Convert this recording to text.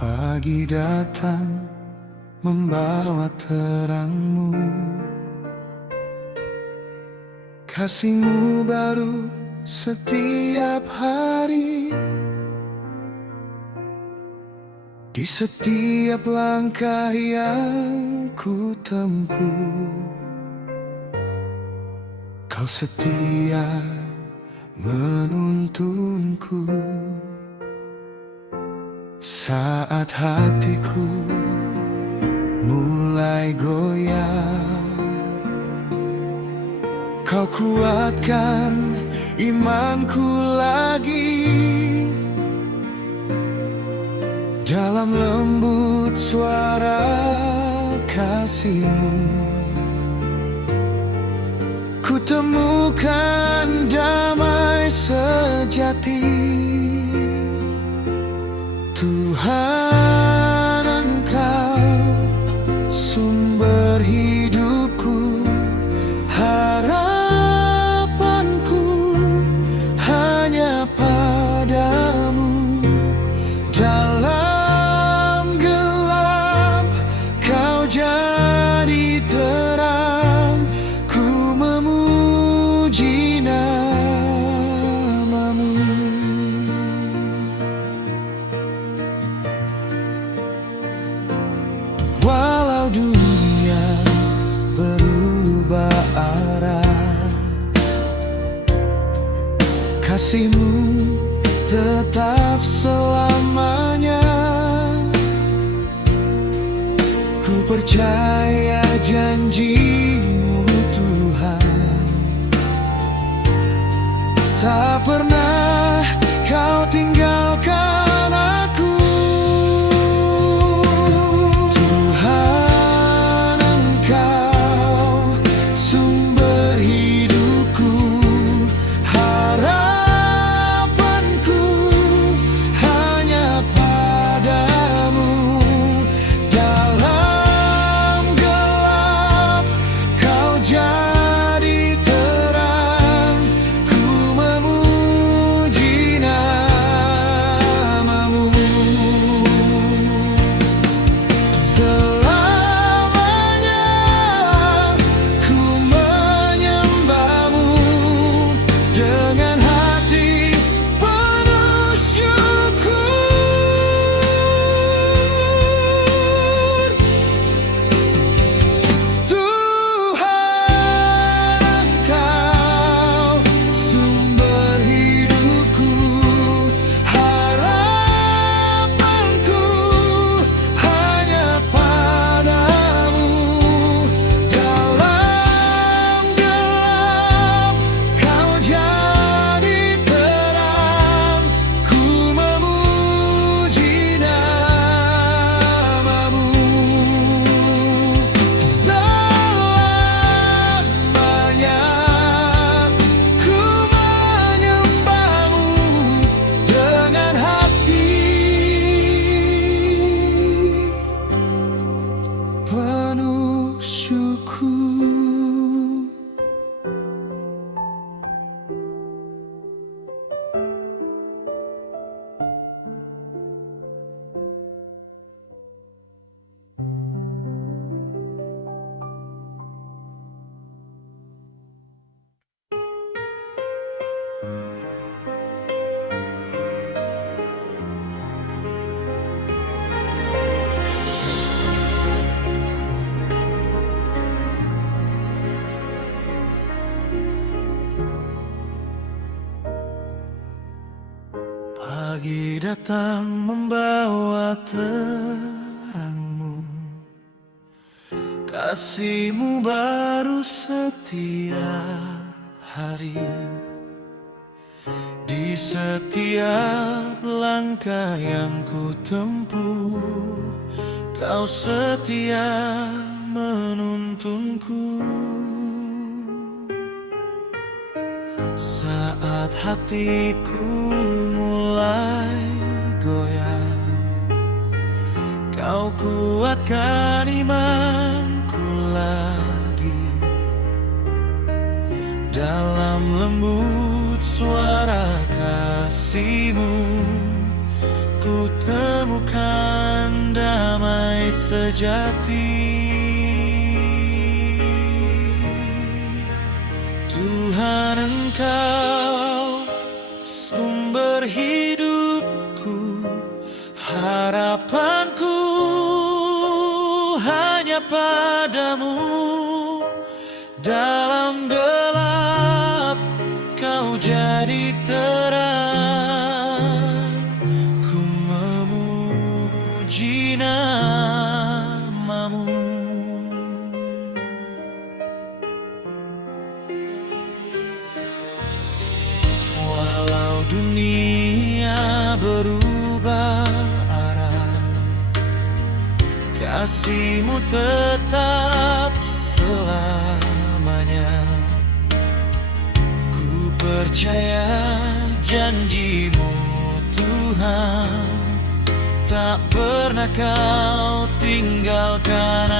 Pagi datang membawa terangmu, kasihmu baru setiap hari. Di setiap langkah yang ku tempuh, Kau setia menuntunku. Saat hatiku mulai goyah, Kau kuatkan imanku lagi. Dalam lembut suara kasihmu, ku temukan damai sejati. Tuhan, Engkau sumber hidupku, harapanku hanya padamu. Dalam gelap Kau jadi terang, ku memuji namamu. Walau dunia berubah arah, kasihmu tetap selamanya. Ku percaya janji-Mu Tuhan, tak pernah Kau tinggalkan aku. Tuhan, Engkau sumber hidupku, harapanku hanya padamu. Dalam gelap Kau jadi terang, ku memuji namamu. Selamanya ku menyembahmu dengan hati penuh syukur. Tuhan, Engkau sumber hidupku, harapanku hanya padamu. Dalam gelap Kau jadi terang, ku memuji namamu. Selamanya ku menyembahmu dengan hati penuh syukur. Pagi datang membawa terangmu, kasihmu baru setiap hari. Di setiap langkah yang ku tempuh, Kau setia menuntunku. Saat hatiku mulai goyah, Kau kuatkan imanku lagi. Dalam lembut suara kasih-Mu, ku temukan damai sejati. Tuhan, Engkau sumber hidupku, harapanku hanya padamu. Dalam gelap Kau jadi terang, ku memuji namamu. Walau dunia berubah arah, kasih-Mu tetap selamanya. Ku percaya janji-Mu Tuhan, tak pernah Kau tinggalkan